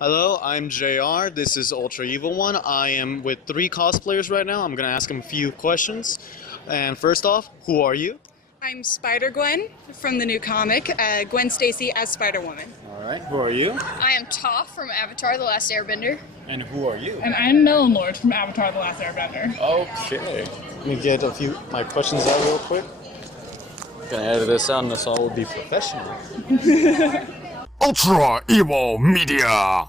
Hello, I'm JR. This is Ultra Evil One. I am with 3 cosplayers right now. I'm gonna ask them a few questions. And first off, who are you? I'm Spider-Gwen from the new comic, Gwen Stacy as Spider-Woman. All right. Who are you? I am Toph from Avatar: The Last Airbender. And who are you? And I'm Melon Lord from Avatar: The Last Airbender. Okay. Let me get my questions out real quick. Gonna edit this out, and this all will be professional. Ultra Evil Media.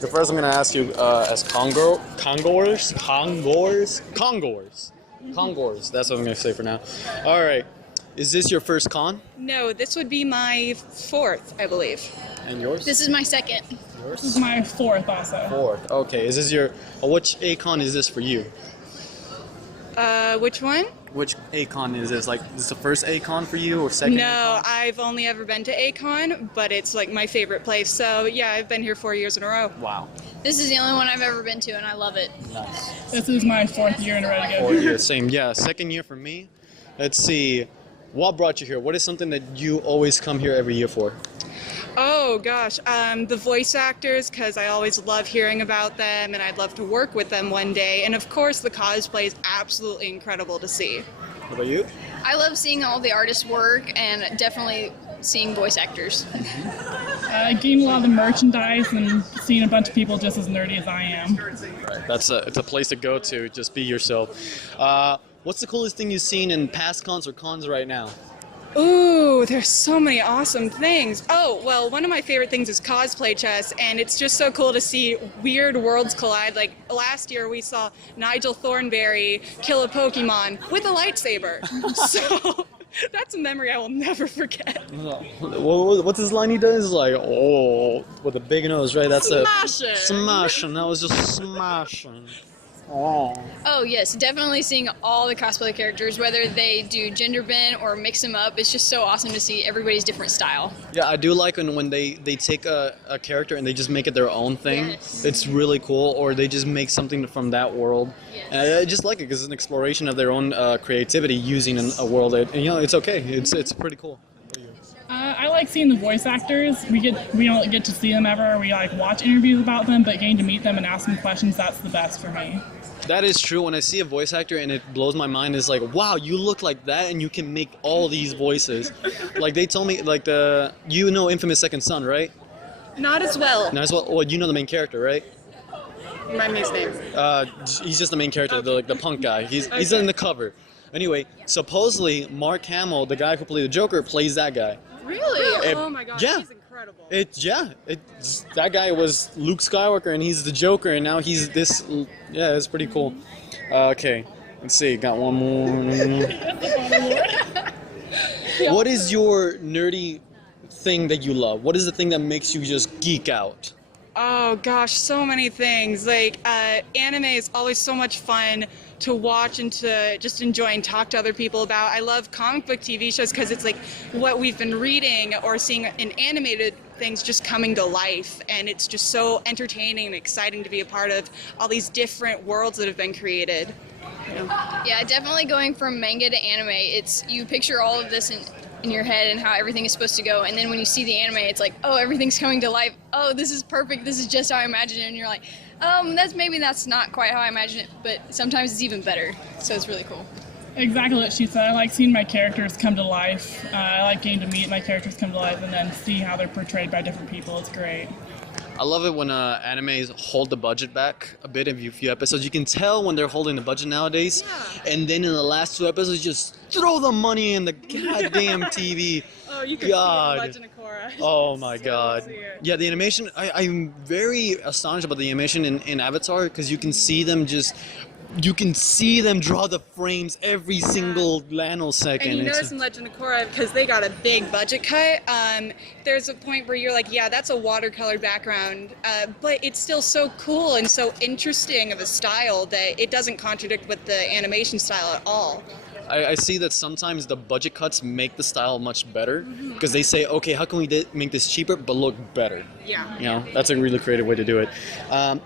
The first I'm gonna ask you as Congors. That's what I'm gonna say for now. All right. Is this your first con? No, this would be my 4th, I believe. And yours? This is my second. This is my 4th also. 4th. Okay. Is this your? Which A-kon is this for you? Which one? Which A-kon is this? Like, is this the first A-kon for you or second? No, I've only ever been to A-kon, but it's like my favorite place. So yeah, I've been here 4 years in a row. Wow. This is the only one I've ever been to, and I love it. Nice. This is my 4th year in a row to go. 4 years, same. Yeah, second year for me. Let's see. What brought you here? What is something that you always come here every year for? Oh gosh, the voice actors, because I always love hearing about them and I'd love to work with them one day. And of course the cosplay is absolutely incredible to see. What about you? I love seeing all the artists work, and definitely seeing voice actors. Getting a lot of the merchandise and seeing a bunch of people just as nerdy as I am. Right. It's a place to go to. Just be yourself. What's the coolest thing you've seen in past cons or cons right now? Ooh, there's so many awesome things. Oh, well, one of my favorite things is cosplay chess, and it's just so cool to see weird worlds collide. Like last year we saw Nigel Thornberry kill a Pokemon with a lightsaber. So that's a memory I will never forget. What's his line he does? Like, oh, with a big nose, right? That's Smashing. Smashing. That was just smashing. Oh. Oh yes, definitely seeing all the cosplay characters, whether they do gender bend or mix them up. It's just so awesome to see everybody's different style. Yeah, I do like when they take a character and they just make it their own thing. Yes. It's really cool, or they just make something from that world. Yes. And I just like it because it's an exploration of their own creativity using a world that, and, it's okay. It's pretty cool. I like seeing the voice actors. We don't get to see them ever. We like watch interviews about them, but getting to meet them and ask them questions, that's the best for me. That is true. When I see a voice actor and it blows my mind, it's like, wow, you look like that and you can make all these voices. Like they told me, like Infamous Second Son, right? Not as well. Not as well. Well, you know the main character, right? Remind me his name. He's just the main character, Okay. the punk guy. He's Okay. in the cover. Anyway, supposedly Mark Hamill, the guy who played the Joker, plays that guy. Really? Oh my god, yeah. he's incredible. That guy was Luke Skywalker and he's the Joker, and now he's this. Yeah, it's pretty cool. Okay, let's see. Got one more. What is your nerdy thing that you love? What is the thing that makes you just geek out? Oh gosh, so many things. Like anime is always so much fun to watch and to just enjoy and talk to other people about. I love comic book TV shows because it's like what we've been reading or seeing in animated things just coming to life, and it's just so entertaining and exciting to be a part of all these different worlds that have been created. Yeah, definitely going from manga to anime. It's you picture all of this in your head and how everything is supposed to go, and then when you see the anime, it's like, oh, everything's coming to life. Oh, this is perfect. This is just how I imagine it, and you're like, that's not quite how I imagine it, but sometimes it's even better. So it's really cool. Exactly what she said. I like seeing my characters come to life. I like getting to meet my characters come to life and then see how they're portrayed by different people. It's great. I love it when animes hold the budget back a bit in a few episodes. You can tell when they're holding the budget nowadays. Yeah. And then in the last 2 episodes, just throw the money in the goddamn TV. Oh, you can God. see it in Legend of Korra. Oh my God. see it. Yeah, the animation, I'm very astonished about the animation in Avatar because you can see them draw the frames every single nanosecond. And you notice in Legend of Korra, because they got a big budget cut, there's a point where you're like, yeah, that's a watercolor background, but it's still so cool and so interesting of a style that it doesn't contradict with the animation style at all. I see that sometimes the budget cuts make the style much better because they say, okay, how can we make this cheaper but look better? Yeah. You know, that's a really creative way to do it.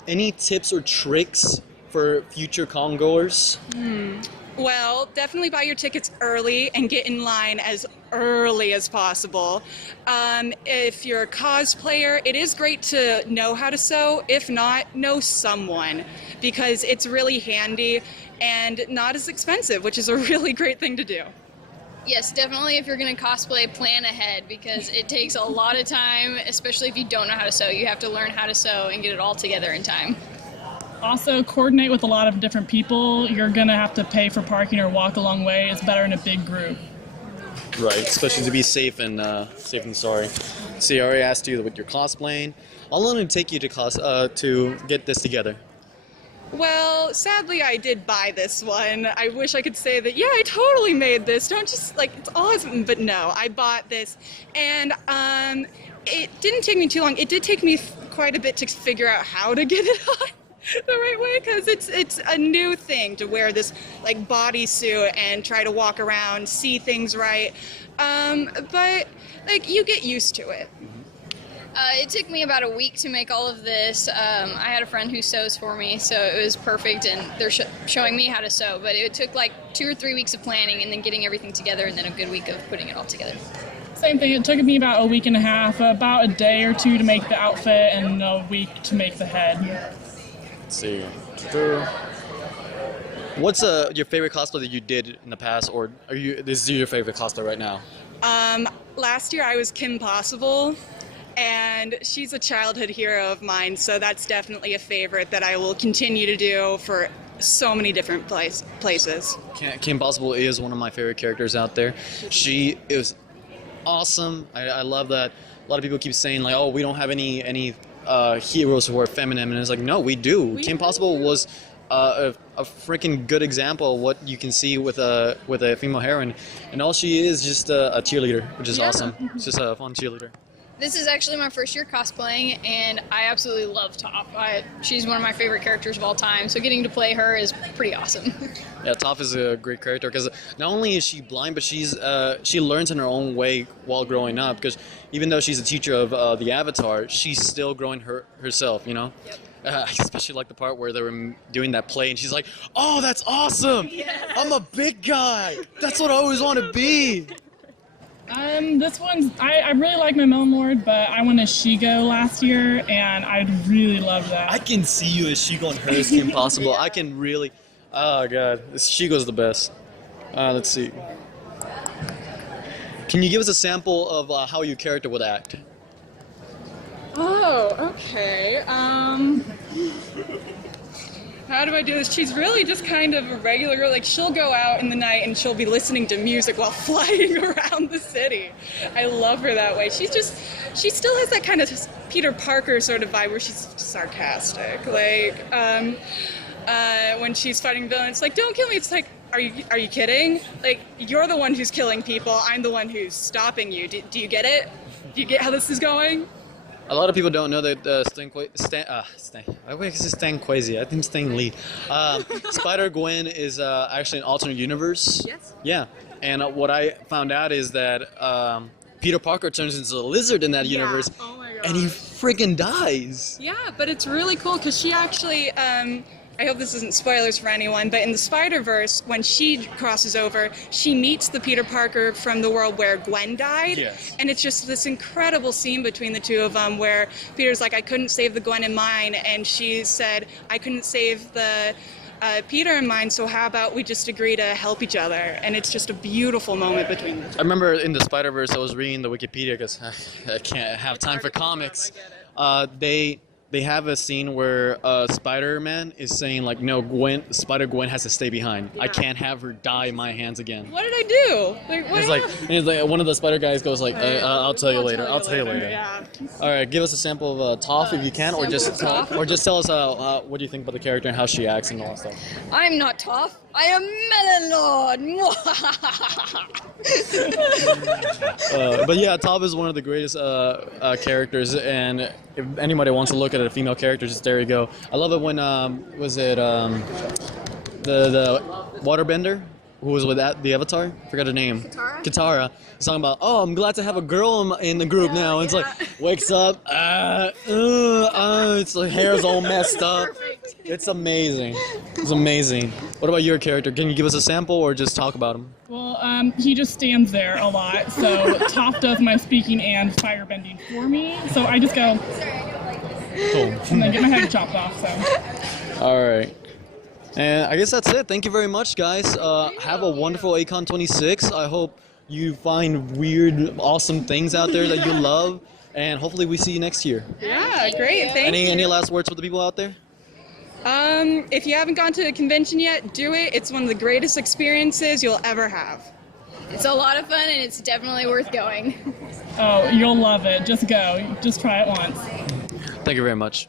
Any tips or tricks for future con goers? Well, definitely buy your tickets early and get in line as early as possible. If you're a cosplayer, it is great to know how to sew. If not, know someone, because it's really handy and not as expensive, which is a really great thing to do. Yes, definitely if you're going to cosplay, plan ahead because it takes a lot of time, especially if you don't know how to sew. You have to learn how to sew and get it all together in time. Also, coordinate with a lot of different people. You're going to have to pay for parking or walk a long way. It's better in a big group. Right, especially to be safe and sorry. See, I already asked you what you're cosplaying. How long did it take you to get this together? Well, sadly, I did buy this one. I wish I could say that, yeah, I totally made this. Don't just, like, it's awesome. But no, I bought this. And it didn't take me too long. It did take me quite a bit to figure out how to get it on the right way, because it's a new thing to wear this, like, bodysuit and try to walk around, see things right. But, like, you get used to it. It took me about a week to make all of this. I had a friend who sews for me, so it was perfect, and they're showing me how to sew. But it took like 2 or 3 weeks of planning and then getting everything together, and then a good week of putting it all together. Same thing. It took me about a week and a half, about a day or two to make the outfit, and a week to make the head. Let's see. What's your favorite cosplay that you did in the past, or this is your favorite cosplay right now? Last year I was Kim Possible, and she's a childhood hero of mine, so that's definitely a favorite that I will continue to do for so many different places. Kim Possible is one of my favorite characters out there. She is awesome. I love that. A lot of people keep saying like, oh, we don't have any heroes who are feminine, and it's like, no, we do. Kim Possible was a freaking good example of what you can see with a female heroine, and all she is just a cheerleader, which is awesome. It's just a fun cheerleader. This is actually my first year cosplaying, and I absolutely love Toph. She's one of my favorite characters of all time, so getting to play her is pretty awesome. Yeah, Toph is a great character because not only is she blind, but she learns in her own way while growing up. Because even though she's a teacher of the Avatar, she's still growing herself. You know. Yep. Especially like the part where they were doing that play, and she's like, "Oh, that's awesome! Yeah. I'm a big guy. That's what I always want to be." This one's, I really like my Melon Lord, but I went as Shigo last year, and I really loved that. I can see you as Shigo and her as Kim Possible. Yeah. I can really, oh god, Shigo's the best. Let's see. Can you give us a sample of how your character would act? Oh, okay. How do I do this? She's really just kind of a regular girl. Like, she'll go out in the night and she'll be listening to music while flying around the city. I love her that way. She still has that kind of Peter Parker sort of vibe where she's sarcastic. Like, when she's fighting villains, it's like, don't kill me. It's like, are you kidding? Like, you're the one who's killing people. I'm the one who's stopping you. Do you get it? Do you get how this is going? A lot of people don't know that I think it's Stan Quasi. I think Stan Lee. Spider-Gwen is actually an alternate universe. Yes. Yeah, and what I found out is that Peter Parker turns into a lizard in that universe, oh my gosh, and he freaking dies. Yeah, but it's really cool because she actually. I hope this isn't spoilers for anyone, but in the Spider-Verse, when she crosses over, she meets the Peter Parker from the world where Gwen died. Yes. And it's just this incredible scene between the two of them where Peter's like, I couldn't save the Gwen in mine, and she said, I couldn't save the Peter in mine, so how about we just agree to help each other? And it's just a beautiful moment between them. I remember in the Spider-Verse, I was reading the Wikipedia because I can't have time for comics. They have a scene where Spider-Man is saying like, no, Spider-Gwen has to stay behind. Yeah. I can't have her die in my hands again. What did I do? Like, what it's like one of the Spider guys goes like, I'll tell you later. I'll tell you later. Yeah. All right, give us a sample of Toph if you can, or just tell us what do you think about the character and how she acts and all that stuff. I'm not Toph. I am Melon Lord. But yeah, Toph is one of the greatest characters, and if anybody wants to look at a female character, just there you go. I love it when the waterbender who was with the Avatar, forgot her name. Katara. He's talking about, oh, I'm glad to have a girl in the group now. And it's like, wakes up, it's like hair's all messed up. It's amazing. It's amazing. What about your character? Can you give us a sample or just talk about him? Well, he just stands there a lot, so Toph does my speaking and firebending for me. So I just go, and then get my head chopped off. So. All right. And I guess that's it. Thank you very much, guys. Have a wonderful A-kon 26. I hope you find weird, awesome things out there that you love, and hopefully we see you next year. Yeah, great. Thank you. Any last words for the people out there? If you haven't gone to a convention yet, do it. It's one of the greatest experiences you'll ever have. It's a lot of fun and it's definitely worth going. Oh, you'll love it. Just go. Just try it once. Thank you very much.